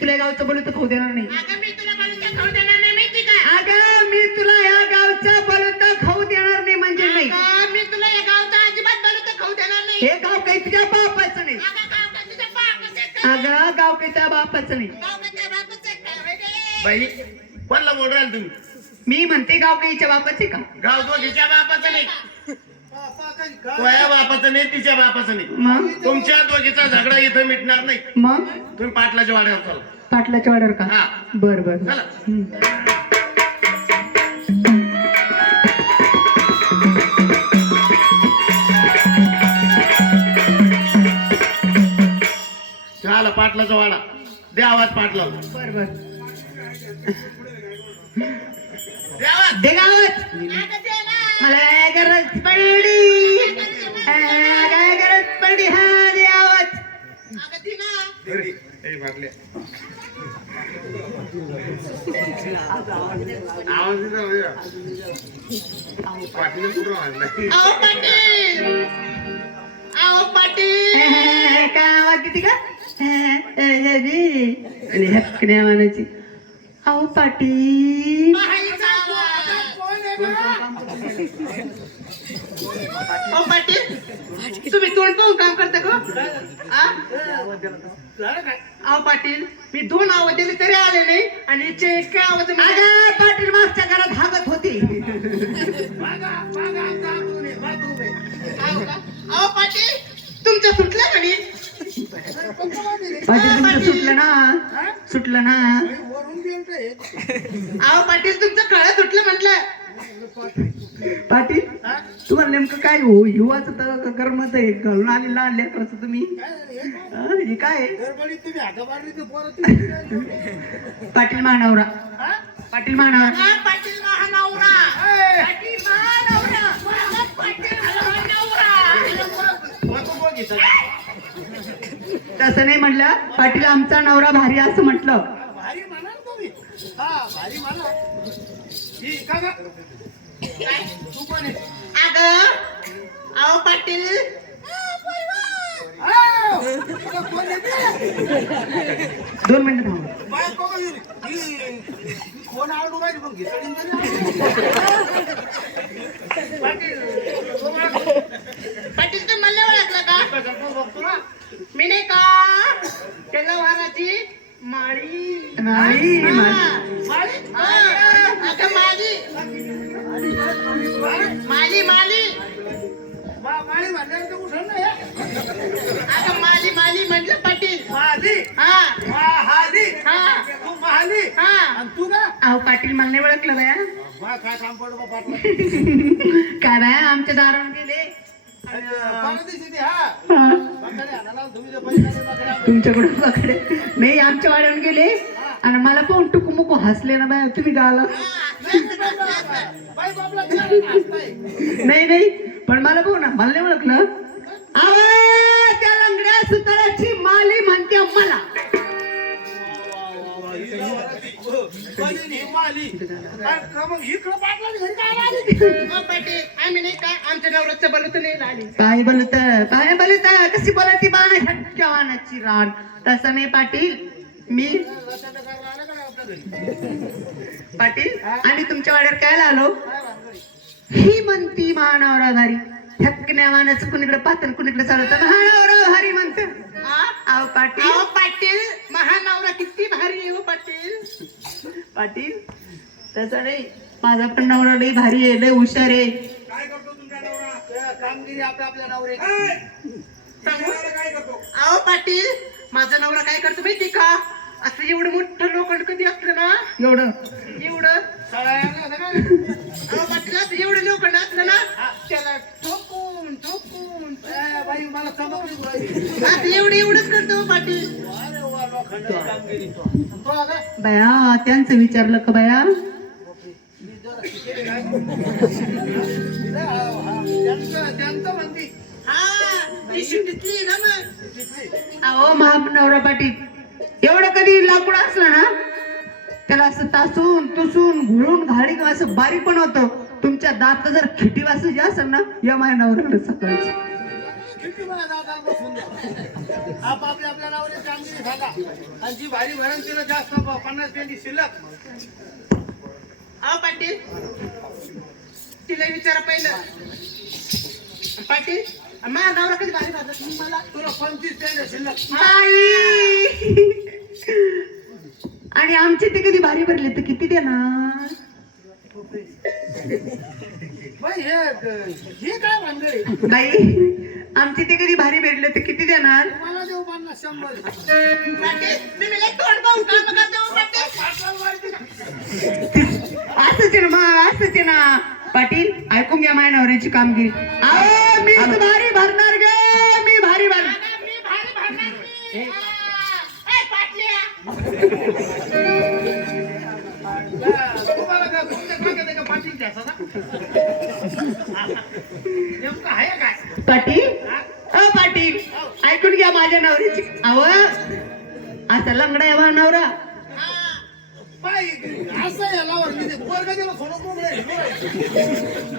तुला गावचं बलुत खाऊ देणार नाही. अगं मी तुला या गावचं बोलत खाऊ देणार नाही म्हणजे नाही. हे गाव काही तुझ्या बापाचं नाही. अग गाव काही त्या बापाचं नाही. बोल राहिल तुम्ही? मी म्हणते गाव काहीच्या बापाचे का? गाव दोघीच्या नाही. तुझ्या बापाचं नाही तिच्या बापाचं नाही. मग? तुमच्या दोघीचा झगडा इथं मिटणार नाही. मग? तुम्ही पाटलाच्या वाड्यावर चाल. पाटलाच्या वाड्यावर का? हा. बर बर चला. हम्म. झाला पाटलाचा वाडा. दे आवाज पाटला बर बर. दे आवाज. दे गावात अगं, दे ना. आवाज. पाटील कुठं वाजलाय? अहो, पाटील! अहो पाटील तुम्ही तोंड पाहून काम करता का? आ? अहो पाटील मी दोन आवाज दिले तरी आले नाही आणि एक काय आवाज? अगं पाटील मागच्या घरात हागत होती. अहो का? अहो पाटील तुमचं सुटलं म्हणे पाटील तुमचं सुटलं ना? सुटलं ना? अहो पाटील तुमचं कळ सुटलं म्हटलं. पाटील? तुम्हाला नेमकं काय हो? युवाचं तर गरमत आहे घालून आले लहान लेकराचं तुम्ही? हा, हे काय? आहे? पाटील महानवरा. पाटील महानवरा. हा, पाटील महानवरा. पाटील महानवरा. तसं नाही म्हटलं. पाटील आमचा नवरा भारी असं म्हटलं. भारी म्हणा तुम्ही. हा भारी म्हणा ही का ग? काय? तू कोण आहे? अगं अहो पाटील? दोन मिनिटं थांबा. कोण आवडू राहिली आणि तू का? अहो पाटील मला नाही ओळखलं बाया. बा काय काम पडू बा पाटला? काय बाया आमच्या दारावर गेले. परदेशी ते हा. हा. बकरे आणायला तुम्ही जे पैसे आले बकरे आणायला. तुमच्याकडून पकडे नाही आमच्या वाड्यावर गेले. आणि मला पाहून टुकू मुकू हसले ना बाया तुम्ही गाला. नाही, नाही. बाई हसताय. पण मला पाहू ना मला नाही ओळखलं. आवाज त्या लंगड्या सुताराची माली आम्ही नाही का? आमच्या बोलत नाही आली. काय बोलत? काय बोलत? कशी बोलती बा? हटक्यावानाची रान. तसं नाही पाटील. मी घरी? पाटील आणि तुमच्या वाड्यावर काय भानगडी? ही म्हणती महानवरा भारी हक्कण्या मानाचं कुणीकडे पातन कुणीकडे चालवतं महानवरा भारी म्हणत. पाटील. पाटील. महानवरा किती भारी आहे हो पाटील. पाटील. तसं नाही माझा पण नवरा लई भारी आहे लई हुशार आहे. काय करतो तुमच्या नवरा? त्या कामगिरी आपल्या आपल्या नवऱ्याची. सांगू काय करतो? अहो पाटील माझा नवरा काय करतो माहिती का? असं एवढं मोठं लोखंड कधी असलं ना? एवढं. एवढं. पाटील असं एवढं लोखंड असलं ना? त्याला ठोकून ठोकून. बाई मला एवढं एवढंच करतो पाटील. बया त्यांचं विचारलं का बया? अहो महाप नवरा अहो पाटील एवढं कधी लाकूड असलं ना त्याला असं तासून तुसून घुळून घाडी असं बारीक पण होतं. तुमच्या दात जर खिटी वासायची असेल ना या माझ्या नवऱ्याकडे सकाळची. खिडकी मला दादाला बसून द्या. आपापल्या आपल्या नावाने कामगिरी सांगा आणि जी भारी भरण तिला जास्त पन्नास पेंडी शिल्लक. अहो पाटील. तिला विचारा पहिलं. पाटील माझा नवरा कधी भारी भाजत नाही मला? तुला पंचवीस पेंड शिल्लक. आणि आमचे ते कधी भारी भरले तर किती देणार? हे हे काय भानगड आहे? आमचे ते कधी भारी भेटले तर किती देणार? मला देऊ पन्नास शंभर. हो, असंच आहे ना मग असंच आहे ना. पाटील ऐकून घ्या माझ्या नवऱ्याची कामगिरी. अहो मी भारी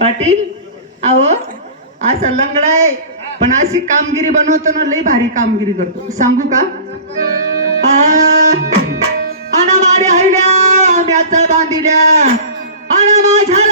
पाटील अहो असा लंगडा आहे पण अशी कामगिरी बनवतो ना लई भारी कामगिरी करतो. सांगू का? अन माड्या हरड्या बांधिल्या अन माझ्या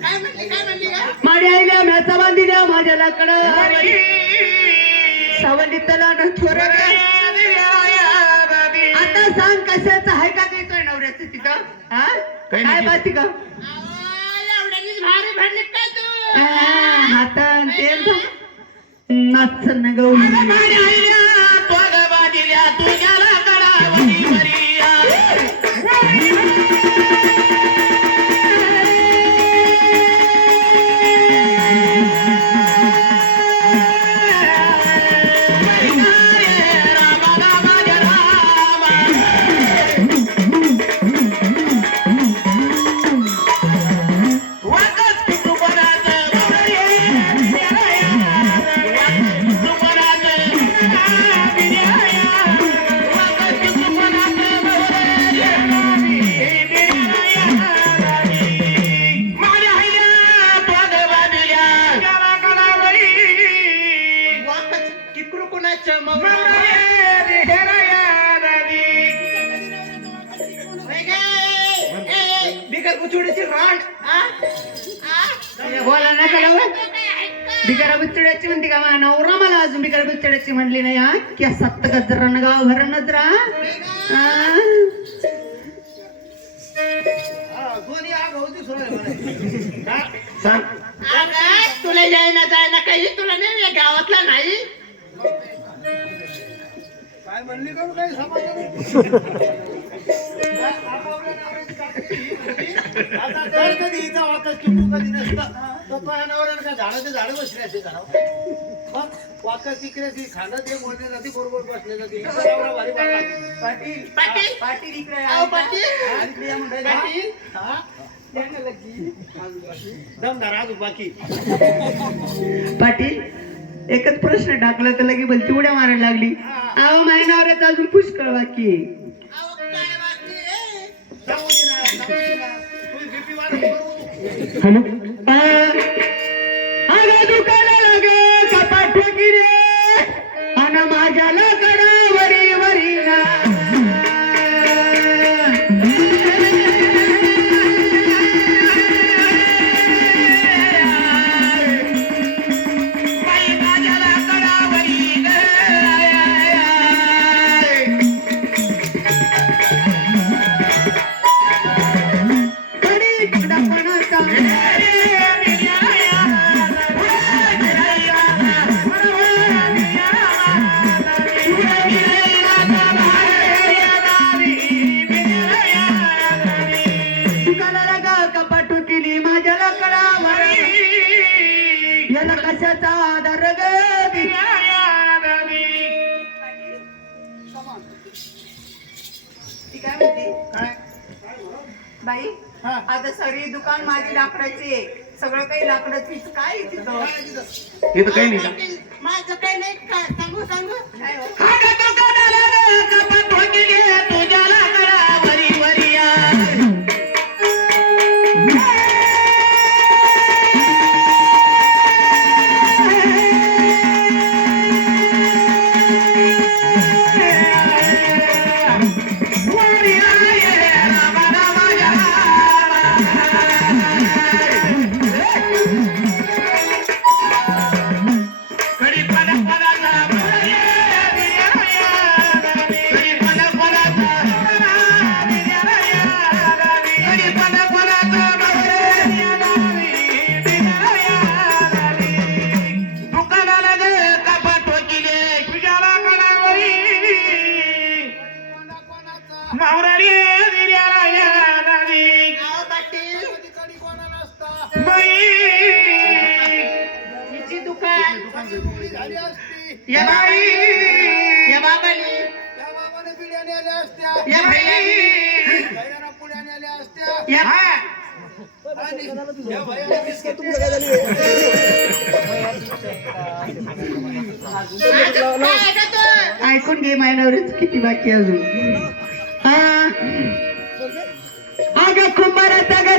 काय म्हणली काय म्हणली का माझ्या आईला म्याचा बांधिल्या माझ्या लाकडं. सावली तलानं थोर आता सांग कशाचं आहे का काही तुझ्या नवऱ्याचं तिथं? हा? काही काय नाही. बाती का? तेल नाच न माझ्या आईला बांधिल्या बिगर बुचुड्याची रांड आ? आ? बोला ना का काय का? बिगर बुचुड्याची म्हणते का नवरा मला अजून बिगर बुचुड्याची म्हणली नाही हा क्या सत्त गजरानं गाव भर नजरा हा? तुला यायला जायला काही तुला नाही गावातला नाही काय म्हणली का काही समजलं आता कधी हिचा कधी नसतं तर तो झाडाचे झाड बसले असे घरावर मग तिकडे ती खाणं ते बोलले जाते बरोबर बसले जाते भारी वाटला पाटील पाटील पाटील इकडे पाटील पाटील हा? दमदार बाकी पाटील एकच प्रश्न टाकला तर लगे भलती उड्या मारायला लागली अहो माझ्या नवऱ्याचं अजून पुष्कळ बाकी आहे हॅलो अगं दुकानाला गे कपाट गिरे. आणि माझ्याला कशाचा आधार ग ती काय म्हणते? काय? बाई हा. आता सगळी दुकान माझी लाकडाची आहे. सगळं काही लाकडाचीच काय तिथं? काही नाही. माझं काही नाही. काय? सांगू सांगू? काय हो? या बाई या बाबांनी. त्या बाबाने पिढ्या नेल्या असत्या. या बाई. भैयाला पुढ्या नेल्या असत्या. या आणि या भैयाला बिस्किट काय ऐकतो ऐकून घे मायनावरच किती बाकी अजून. हा. अगं कुंभाराचा ग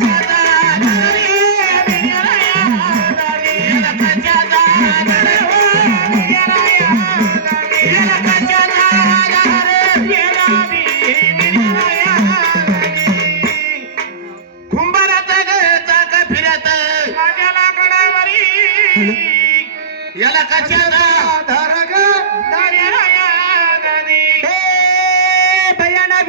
याला कशाचा